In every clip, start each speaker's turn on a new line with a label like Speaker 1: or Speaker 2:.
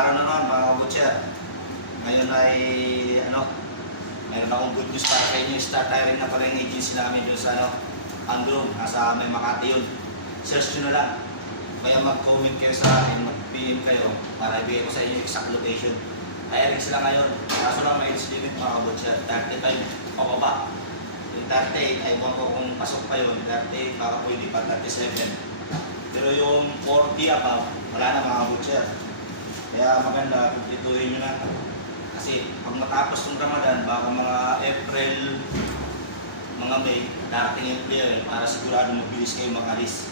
Speaker 1: araw na naman mga kabutcher. Ngayon ay ano, mayroon akong good news para sa. Start hiring na pala yung agency namin doon sa ano, Androm, nasa may Makati yun. Search nyo na lang. Kaya mag-comment kayo sa akin, mag-PM kayo para ibigay ko sa inyo exact location. Hiring sila ngayon. Kaso lang may age limit mga kabutcher. 35 pababa. Yung 38, ay ko kung pasok pa yun. 38, baka pwede pa 37. Pero yung 40 above, wala na mga butcher. Kaya maganda, kumpletuhin nyo na. Kasi pag matapos ng Ramadan, baka mga April, mga May, darating yung player para sigurado mabilis kayo makalis.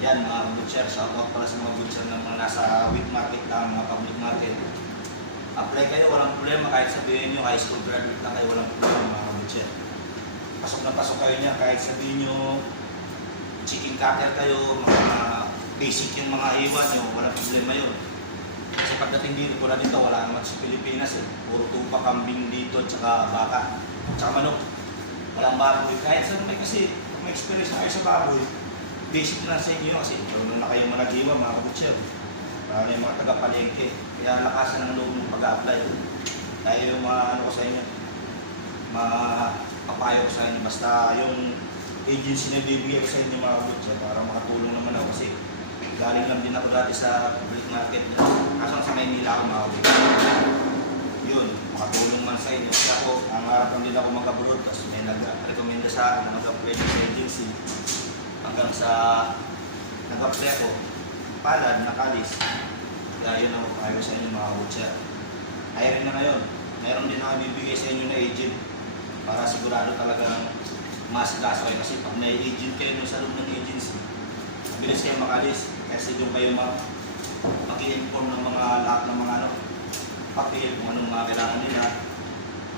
Speaker 1: Yan mga butcher, shout out pala sa mga butcher ng mga nasa wheat market lang, mga public market. Apply kayo, walang problema, kahit sabihin nyo high school graduate na kayo, walang problema mga butcher. Pasok na pasok kayo niya, kahit sabihin nyo chicken cutter kayo, mga basic yung mga iwan nyo, wala problema yun. Pagdating dito, tulad dito, wala naman sa Pilipinas eh. Puro tupa, kambing dito, tsaka baka, tsaka manok. Walang baboy. Kahit saan may kasi, kung may experience na kayo sa baboy, basic na sa inyo kasi marunong na kayo managiwa, mga kabutser. Marami yung mga taga-palengke. Kaya lakasan ng loob ng pag-apply. Kaya yung mga ano ko sa inyo, mapapayo ko sa inyo. Basta yung agency na bibigay ko sa inyo mga kabutser para makatulong naman ako kasi galing lang din ako dati sa public market kaso sa Maynila ako kabutser. Yun, makatulong man sa inyo. Kasi ako, ang harap lang din ako mag-abroad tapos may nag-recommenda sa akin na mag-apply sa agency hanggang sa nag-apply ako palad, nakalis. Kaya yun ang payo sa inyo mga kabutser. Hiring na ngayon. Meron din ako bibigay sa inyo na agent para sigurado talagang mas kaso kayo kasi pag may agent kayo sa loob ng agency, mabilis kayo makalis kasi doon kayo mag mag-inform ng mga lahat ng mga ano, papel, kung anong mga kailangan nila,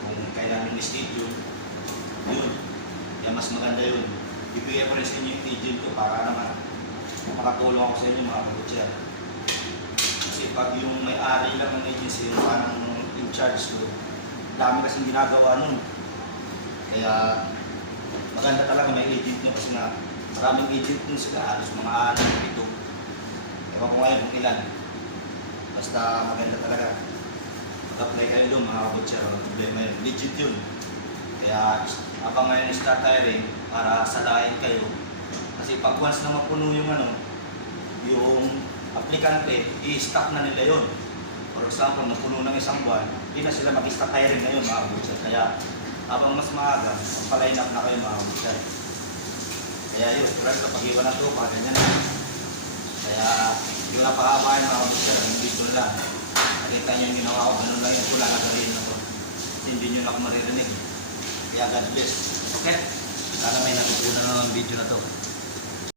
Speaker 1: kung kailangan ng schedule, yun. Kaya mas maganda yun. Ibigay ko rin sa inyo yung agent ko para naman makatulong ako sa inyo mga kabutya. Kasi pag yung may-ari lang ng agency, yung parang in charge ko, dami kasing ginagawa nun. Kaya maganda talaga may agent nyo kasi nga maraming agent nun sila, halos mga ano, ito. Ewan ko ngayon kung ilan. Basta maganda talaga. Mag-apply kayo doon mga kabutcher, problema yun. Legit yun. Kaya abang ngayon start hiring para salahin kayo. Kasi pag once na mapuno yung ano, yung aplikante, i-stock na nila yun. For example, napuno ng isang buwan, hindi na sila mag-stock hiring ngayon mga kabutcher. Kaya habang mas maaga, magpa-line up na kayo mga kabutcher. Kaya yun, tulad sa pag-iwan ng tropa, ganyan na. Kaya yun na pahabayan mga kabutcher, yung dito lang. Nakita niyo yung ginawa ko, ganun lang yung pula na gawin ako. Kasi hindi niyo na ako maririnig. Kaya God bless. Okay? Sana may natutunan na ng video na to.